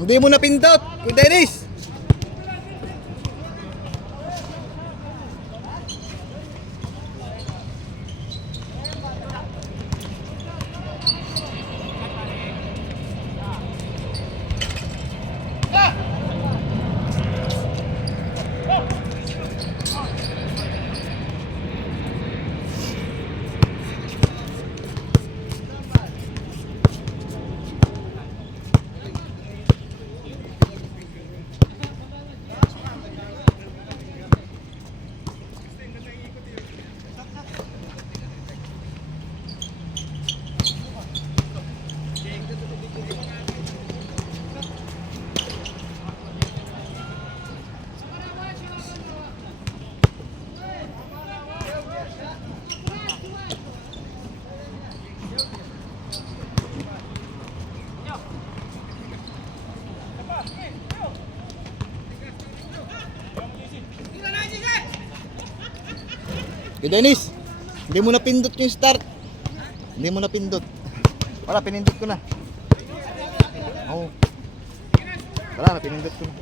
Hindi mo napindot, Kuya Dennis. Kuya Dennis, hindi mo napindot yung start. Hindi mo napindot. Wala, pinindot ko na. Oo. Wala na, pinindot ko na.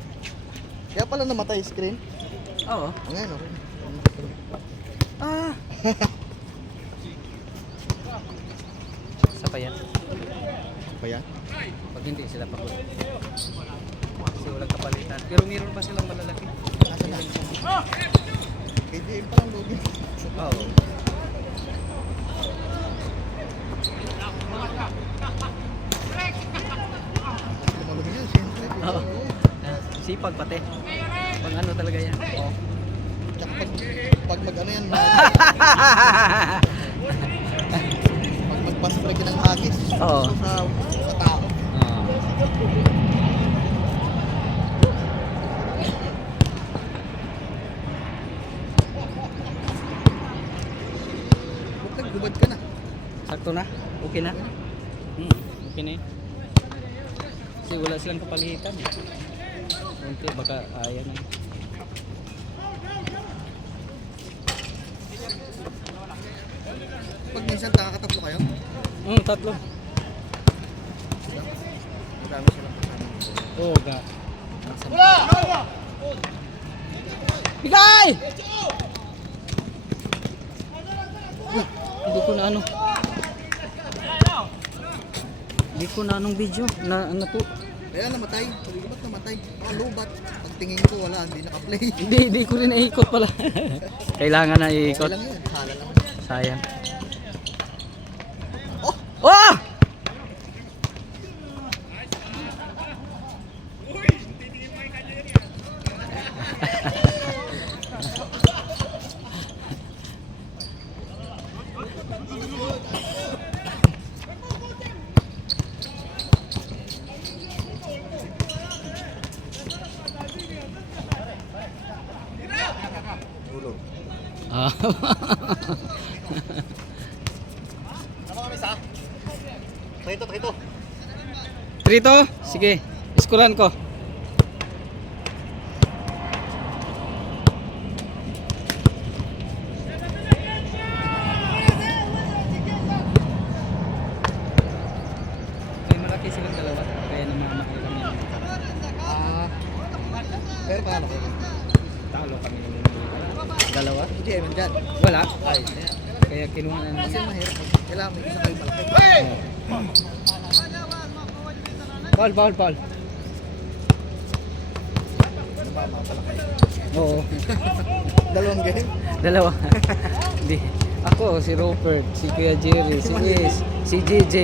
Kaya pala namatay screen. Oo. Ngayon, okay. Ah. Sa pa yan. Pa yan? Pag hindi sila pagod. Kasi walang kapalitan. Pero meron pa silang malalaki. Nasaan na? KDM pa lang logo. Oo. Lumalaki yan, siyempre. Oo. Sipag pati. Pag ano talaga yan. Oo. Tsaka pag mag ano yan, pag magpaspray ka ng hagis. Oo. Sa tao. Gubad ka na. Sakto na? Okay na? Okay na yun. Kasi wala silang kapalitan. Kunti, baka ayaw na. Pag minsan nakakatatlo kayo, Tatlo. marami silang kasama. Oo, ga. Bigay! Hindi ko na ano. Hindi ko na anong video. Ano po? Kaya namatay. Sabi ko ba't namatay? Lubat. Pagtingin ko wala, hindi naka-play. Hindi ko rin naikot pala. Kailangan na Okay iikot. lang yun, hala lang. Sayang. Oh! Oh! Tulog. Ah. Sama kami sa? Trito, trito. Trito? Sige. Iskuran ko. May malaki silang dalawa. Kaya naman makilang yan. Pero paano kayo? Talo kami ng Dalawa? Hindi, ewan dyan. Wala. Ay, Kaya kinuha na kasi naman. mahirap. Kailangan may isa kayo malaki. Paul, Paul, Paul. Ano ba, mapala kayo? Oo. Dalawang game? Dalawa. Hindi. Ako, si Robert, si Kuya Jerry, si Is, si JJ.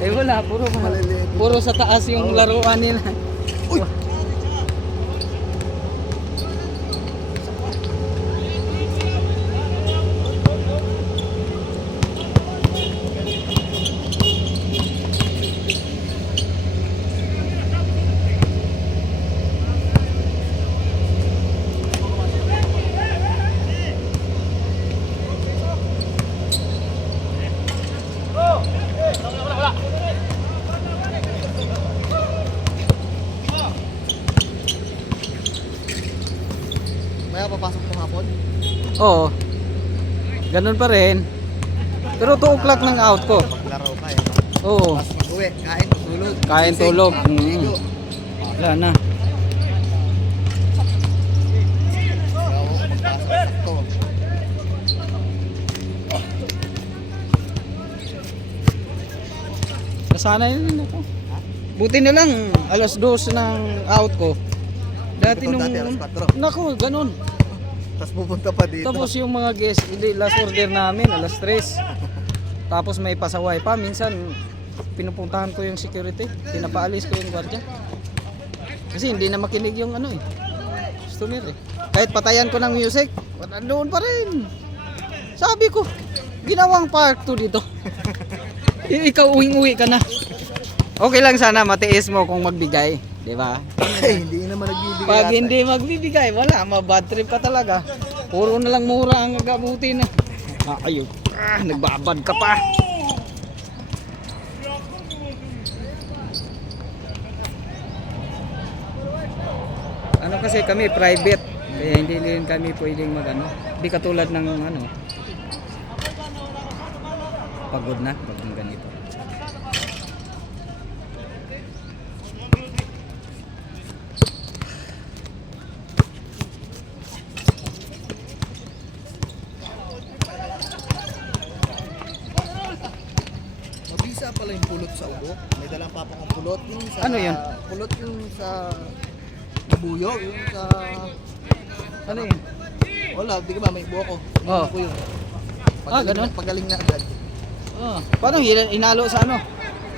Eh wala, puro sa taas yung laruan nila. Uy! Maya papasok po hapon? Oo. Ganun pa rin. Pero 2 o'clock ng out ko. Maglaro ka eh. Oo. Tapos mag-uwi, kain, tulog. Kain, gising, tulog. ligo. Wala na. Ikaw, magpasok ko. Nasanay na rin ako. Buti na lang, alas 2 ng out ko. Dati Ito nung... dati, alas 4. Naku, ganun. Tapos pupunta pa dito. Tapos yung mga guest, hindi, last order namin, alas 3. Tapos may pasaway pa. Minsan, pinupuntahan ko yung security. Pinapaalis ko yung gwardiya. Kasi hindi na makinig yung ano eh. Customer eh. Kahit patayan ko ng music, doon pa rin. Sabi ko, ginawang part 2 dito. Ikaw uwing-uwi ka na. Okay lang sana matiis mo kung magbigay, di ba? Ay, hindi naman nagbibigay. Pag ata. hindi magbibigay, wala, mabad trip ka talaga. Puro na lang mura ang gagabutin eh. Ayun. Nagbabad ka pa. Ano kasi kami private, kaya hindi rin kami pwedeng magano. Di katulad ng ano. Pagod na pag ganito. Mabisa pala yung pulot sa ulo. May dalang papa kong pulot. Yung sa, Ano yun? Pulot yung sa buyo. Yung sa... Ano yun? Wala, di ka ba? May buo ko. Oh. Ko yun. Ganun? Pagaling na agad. Oh, paano inalo sa ano?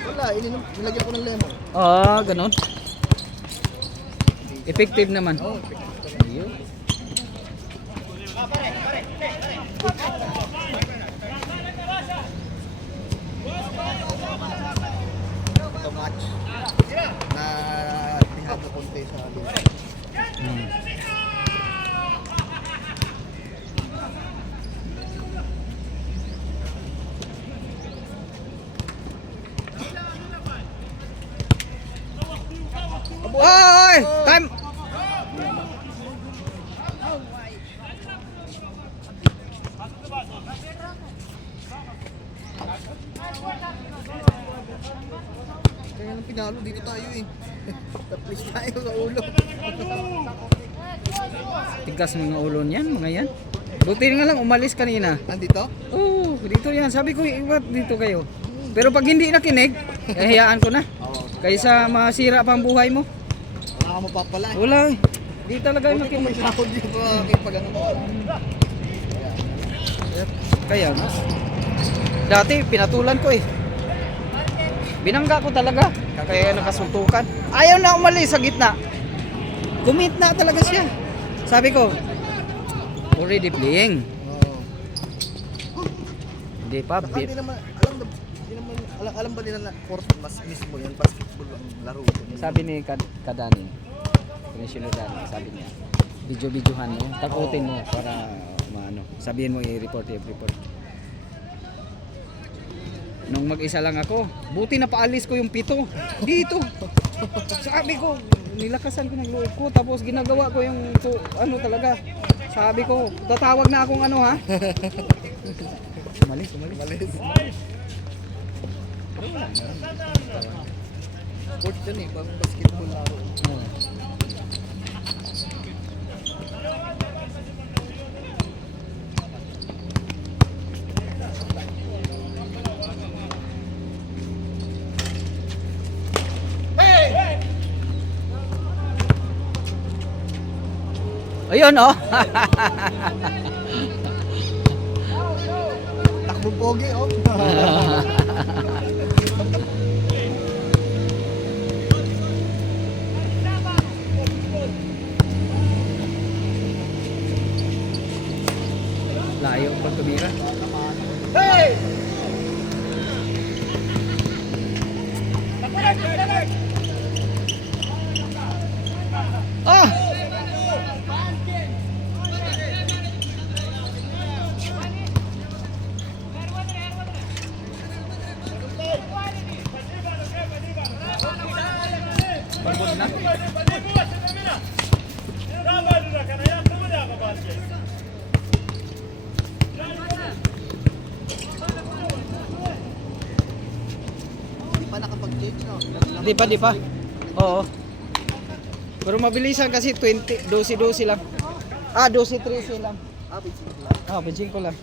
Wala, nilagyan ko ng lemon. Ganun. Effective naman. Oh, Ayun. ito match. Na tihado konti sa akin. Hmm. Oy! Time! Kaya nang pinalo, dito tayo eh. Tapos tayo sa ulo. Tigas mga ulo niyan, mga yan. Buti nga lang umalis kanina. Nandito? Oo, dito yan. Sabi ko, iwat dito kayo. Pero pag hindi nakinig, hayaan ko na. Oo. Kaysa masira pa ang buhay mo. Wala ka mapapala. Wala eh. Di talaga Buti kung may nakinig. sahod dito aking pag ano mo. Kaya mas. Dati pinatulan ko eh. Binangga ko talaga. Kaya nakasuntukan. Ayaw na umalis sa gitna. Commit na talaga siya. Sabi ko, already playing. Oo. Hindi pa. Saka hindi naman, alam ba nila na court mas mismo yan, basketball ang laro. Sabi ni Kadani, Commissioner Dani, sabi niya, video-videohan mo, takutin mo para maano, sabihin mo i-report. Nung mag-isa lang ako, buti na paalis ko yung 7 dito. Sabi ko, nilakasan ko ng loob ko, tapos ginagawa ko yung ano talaga. Sabi ko, tatawag na akong ano ha. Umalis. Malis. Court yan eh, pang basketball laro. Oh. Ayun oh. Takbong pogi oh. Layo pag tumira. Hey! Ah! Pagod na. Di pa nakapag-change no? Di pa. Oo. Pero mabilisan kasi 12 lang. 12-13 lang. Benching ko lang.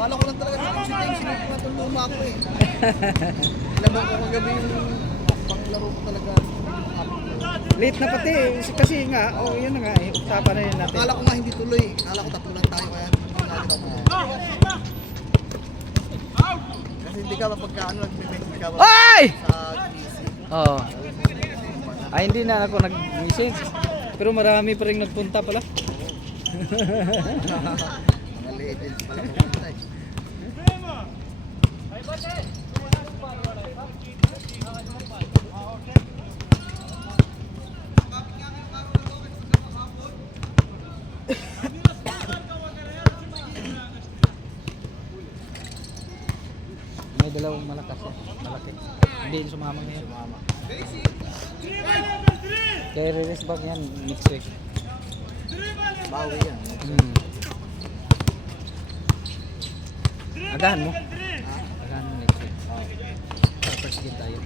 Bala ko lang talaga sa shooting, sinubukan itong luma ko eh. Laban ko kagabi yung panglaro ko talaga. Late na pati kasi nga, yun na nga eh. Usapan na yun natin. Akala ko nga hindi tuloy. Akala ko tatlo lang tayo kaya hindi nakita mo. Kasi hindi ka mapagkaano, hindi ka Ay! sa GC. Oo. Ay, hindi na ako nag-message. Pero marami pa rin nagpunta pala. Mga legends pala pupunta eh. May dalawang malakas eh. Malaki. Hindi yun sumama ngayon. Kaya release back yan next week. Bawi yan. Agahan mo. Agahan mo next week. Para first game tayo.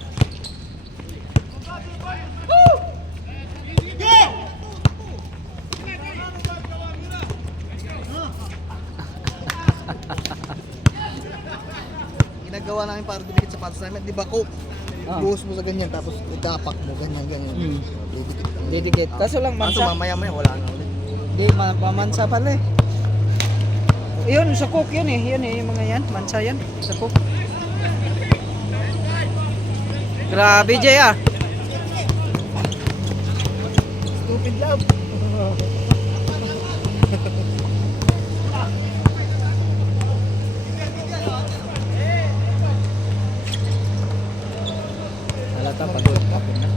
Ginagawa namin para dumikit sa patas namin. Di ba ko? Buhos mo sa ganyan tapos itapak mo ganyan. Didikit lang. Didikit. Kaso lang Kaso mansa. mamaya wala na ulit. Hindi, mamansa pala eh. Yun, sa cook yun eh. Yun eh, yung mga yan. Mansa yan. Sa cook. Grabe, Jay ah. Stupid love. Halata, pagod. Kapon na.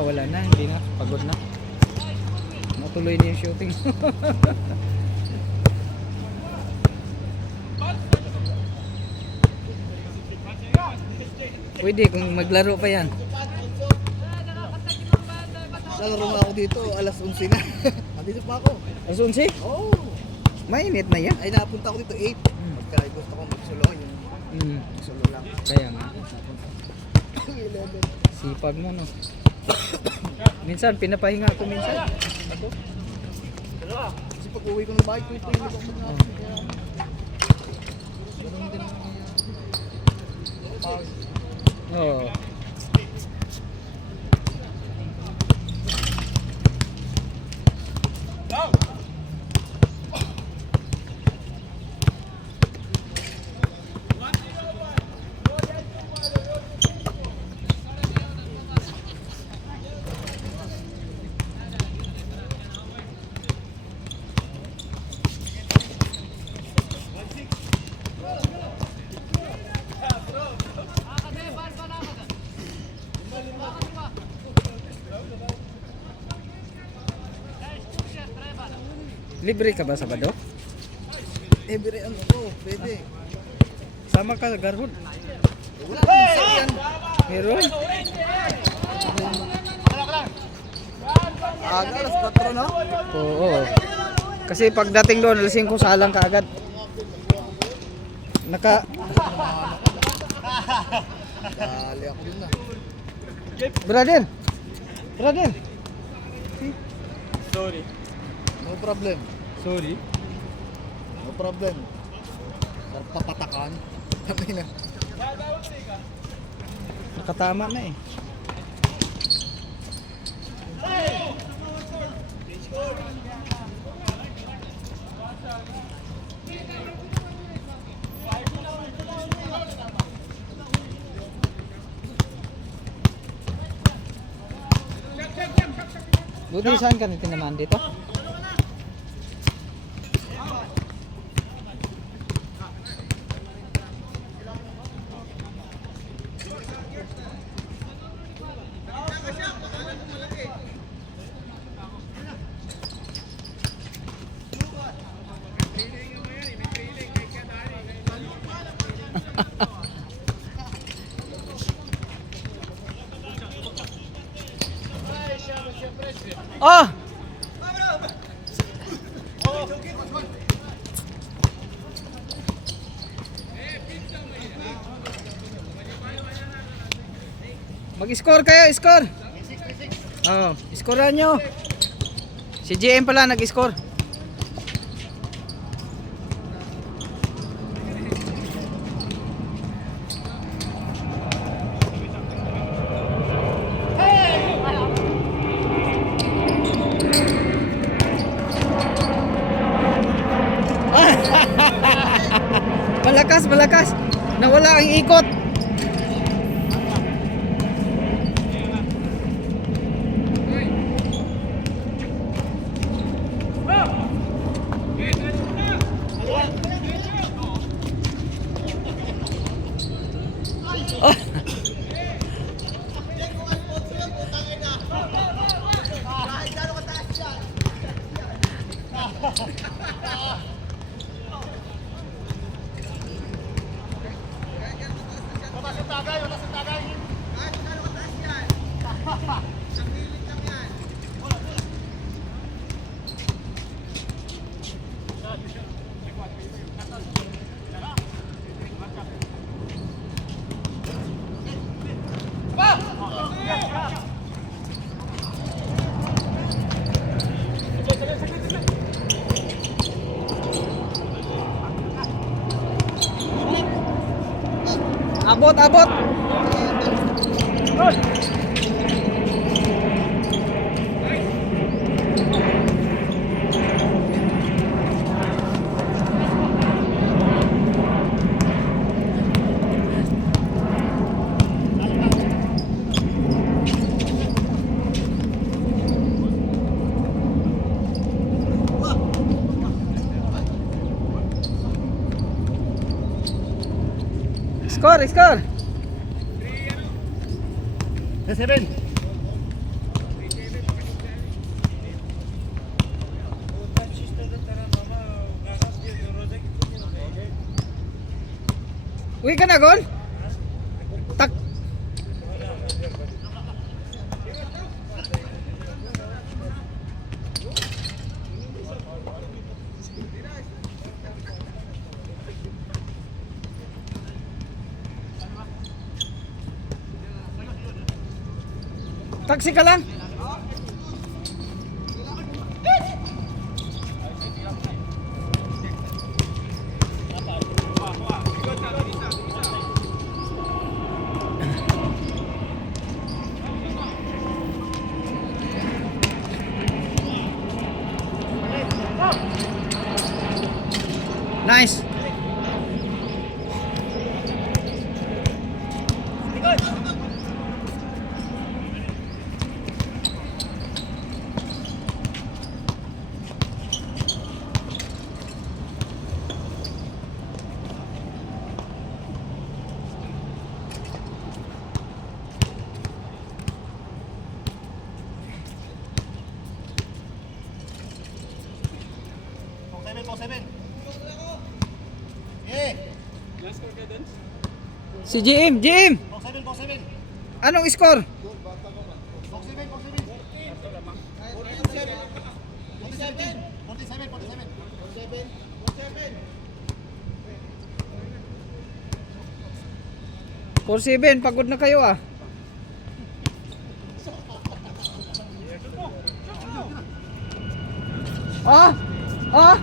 Wala na, hindi na, pagod na. Matuloy na yung shooting. Pwede kung maglaro pa yan. Nalaro nga ako dito, alas 11 na. Andito pa ako. Alas 11? Oo. Mainit na yan. Ay napunta ako dito 8. Pagka gusto ko mag-solo, yung solo lang. Kaya nga. Sipag mo no. Minsan pinapahinga ako minsan. Ako. Kasi pag uwi ko ng bahay, ito yung ako mag-aasal. Ganun din ang Oo. Libre ka ba Sabado? every ano ko, pwede. Sama ka Garhod. Wala akong sakyan. Meron? Aga, alas 4 na. Oo. Kasi pagdating doon, alas 5 salang ka agad. Dali ako din na. Brother! Brother! Sorry. No problem. Sorry. No problem. Papatakan. Kami na. Nakatama na eh. Buti saan ka tinamaan dito? Oh! Mag-score kayo, score. Oh, scorean nyo. Si GM pala nag-score. Malakas, malakas. Nawala ang ikot. Oh. Abot, abot. Score, score. 7. Uwi ka na, gol? Tak. Taksi ka lang. Nice. Si GM, GM. Anong score? For 7, pagod na kayo ah. Ah! Ah!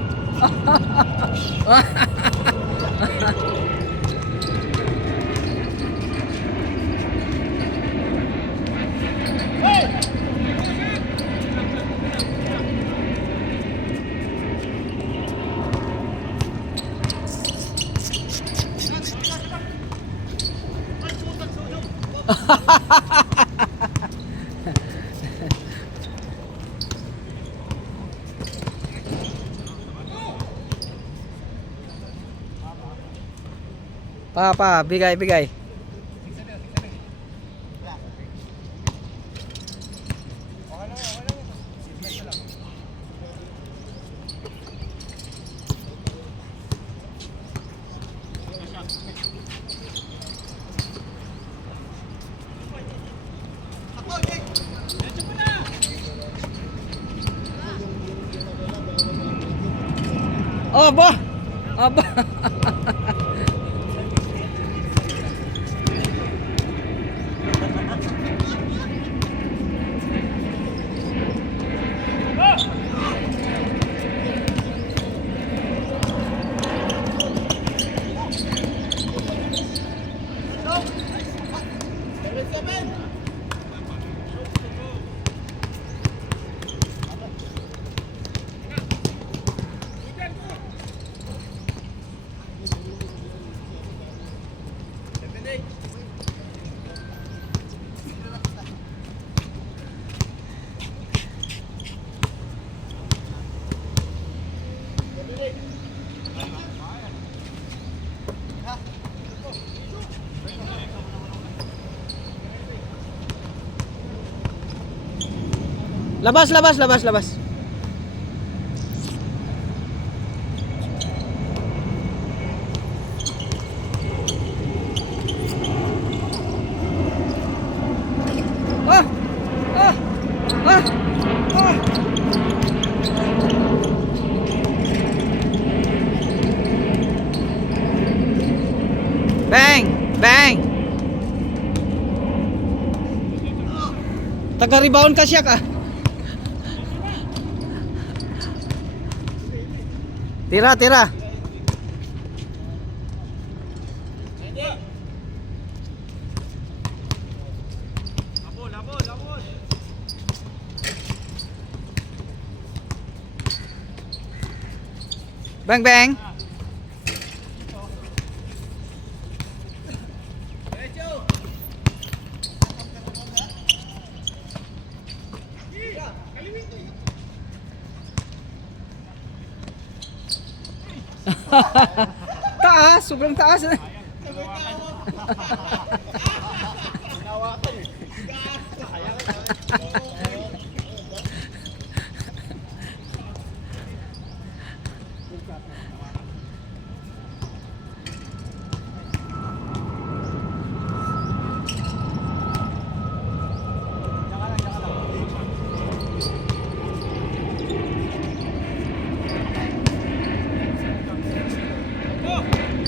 Bigay. Aba! Aba! Labas. Ah! Ah! Ah! Ah! Bang! Taga-rebound ka siya ka. Tira. Bang. Taas, sobrang taas.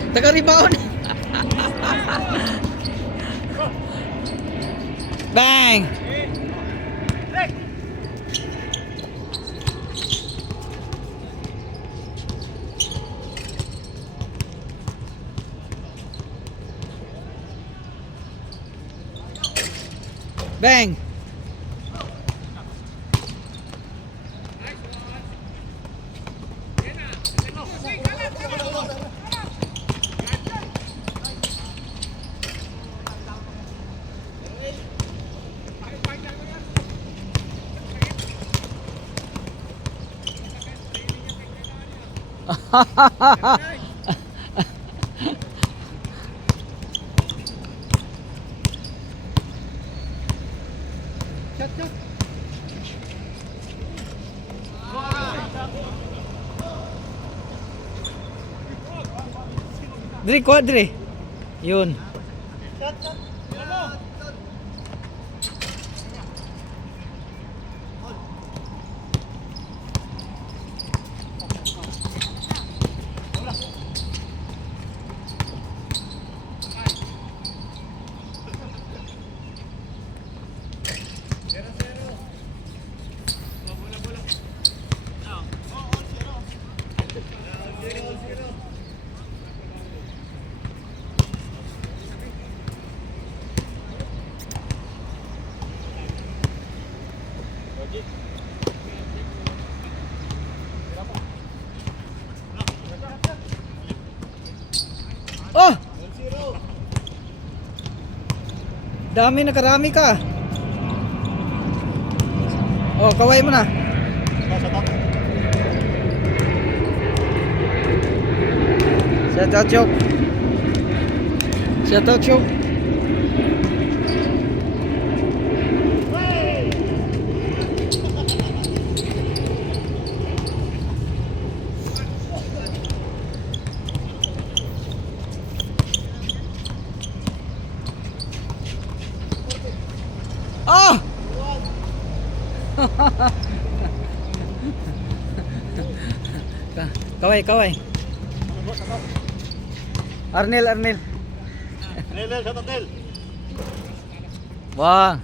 Taga-rebound. Bang! Bang! Dre, kuha Dre. Yun. Oh! Dami, nakarami ka. Oh, kaway mo na. Shout out, Chok. Shoutout show. Ah! Kaway, kaway. Arnel, Arnel. Nel, shoutout Nel. Wah.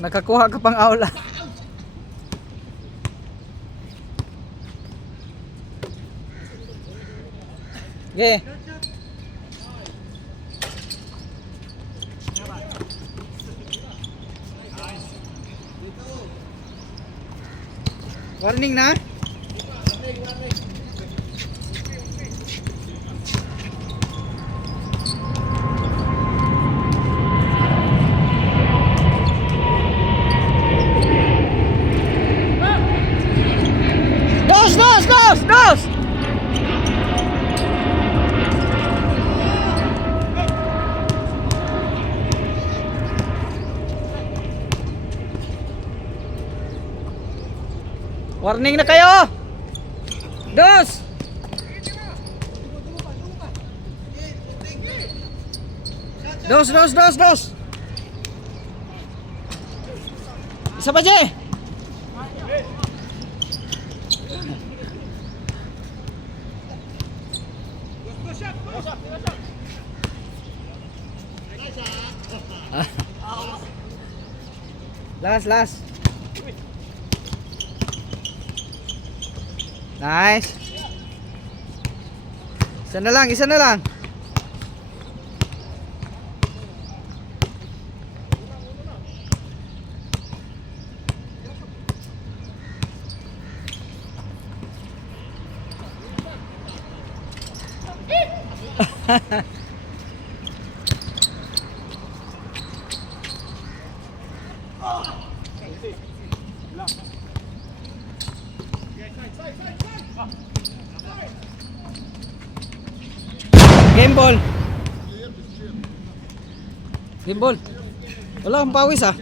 Nakakuha ka pang aula. Okay. Warning na. Dos, dos, dos, dos. Warning na kayo. Dos. Dos, dos, dos, dos. Isa pa, Je. Last, last. Nice. Isa na lang, isa na lang. Game ball. Game ball. Wala kang pawis ah.